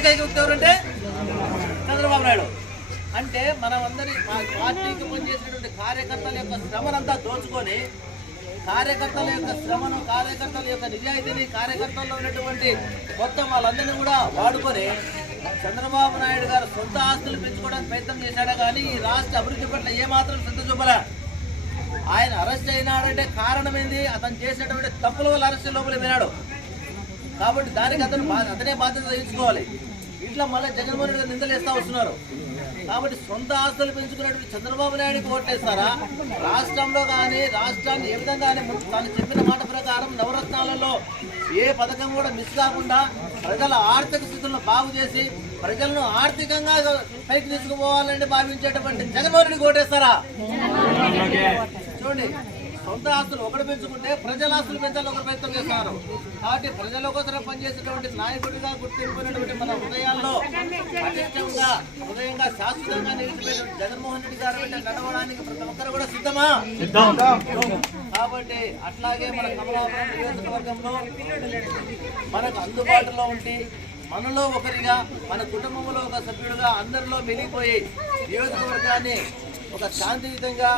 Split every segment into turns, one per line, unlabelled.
ఏకైక ఎవరంటే చంద్రబాబు నాయుడు. అంటే మనమందరి పార్టీకి పనిచేసినటువంటి కార్యకర్తల యొక్క శ్రమనంతా దోచుకొని కార్యకర్తల యొక్క శ్రమను కార్యకర్తల యొక్క నిజాయితీని కార్యకర్తల్లో ఉన్నటువంటి మొత్తం వాళ్ళందరినీ కూడా వాడుకొని చంద్రబాబు నాయుడు గారు సొంత ఆస్తులు పెంచుకోవడానికి ప్రయత్నం చేశాడా కానీ ఈ రాష్ట్ర అభివృద్ధి పట్ల ఏమాత్రం శ్రద్ధ చూపలే. ఆయన అరెస్ట్ అయినాడంటే కారణం ఏంది? అతను చేసినటువంటి తప్పుల వల్ల అరెస్ట్ లోపలి వినాడు కాబట్టి దానికి అతను అతనే బాధ్యత తీసుకోవాలి ఇట్లా మళ్ళీ జగన్మోహన్ రెడ్డి నిందలేస్తా వస్తున్నారు. కాబట్టి సొంత ఆస్తులు పెంచుకునేటువంటి చంద్రబాబు నాయుడు ఓట్లేస్తారా? రాష్ట్రంలో కానీ రాష్ట్రాన్ని ఏ విధంగా తాను చెప్పిన మాట ప్రకారం నవరత్నాలలో ఏ పథకం కూడా మిస్ కాకుండా ప్రజల ఆర్థిక స్థితులను బాగు చేసి ప్రజలను ఆర్థికంగా పైకి తీసుకుపోవాలని భావించేటువంటి జగన్మోహన్ రెడ్డికి ఓటేస్తారా? చూడండి సొంత ఆస్తులు ఒకటి పెంచుకుంటే ప్రజల ఆస్తులు పెంచాలని ఒక ప్రయత్నం చేస్తున్నారు. కాబట్టి ప్రజల కోసం పనిచేసేటువంటి నాయకుడిగా గుర్తింపునటువంటి పటిష్టంగా హృదయంగా శాశ్వతంగా నిలిచిపోయిన జగన్మోహన్ రెడ్డి గారు వెంట నడవడానికి ప్రతి ఒక్కరు కూడా సిద్ధమా? కాబట్టి అట్లాగే మన కమలాపురం నియోజకవర్గంలో మనకు అందుబాటులో ఉండి మనలో ఒకరిగా మన కుటుంబంలో ఒక సభ్యుడిగా అందరిలో మెలిగిపోయి నియోజకవర్గాన్ని ఒక శాంతియుతంగా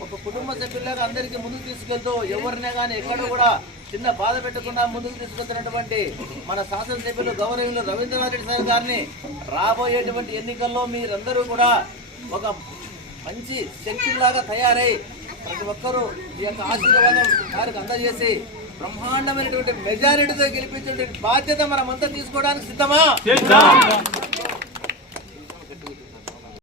ఒక కుటుంబ సభ్యులాగా అందరికీ ముందుకు తీసుకెళ్తూ ఎవరినే కానీ ఎక్కడ కూడా చిన్న బాధ పెట్టకుండా ముందుకు తీసుకెళ్తున్నటువంటి మన శాసనసభ్యులు గౌరవులు రవీంద్రనాథ్ రెడ్డి సార్ గారిని రాబోయేటువంటి ఎన్నికల్లో మీరందరూ కూడా ఒక మంచి శక్తుల్లాగా తయారై ప్రతి ఒక్కరూ ఈ యొక్క ఆశీర్వాదం వారికి అందజేసి బ్రహ్మాండమైనటువంటి మెజారిటీతో గెలిపించేటువంటి బాధ్యత మనమంతా తీసుకోవడానికి సిద్ధమా?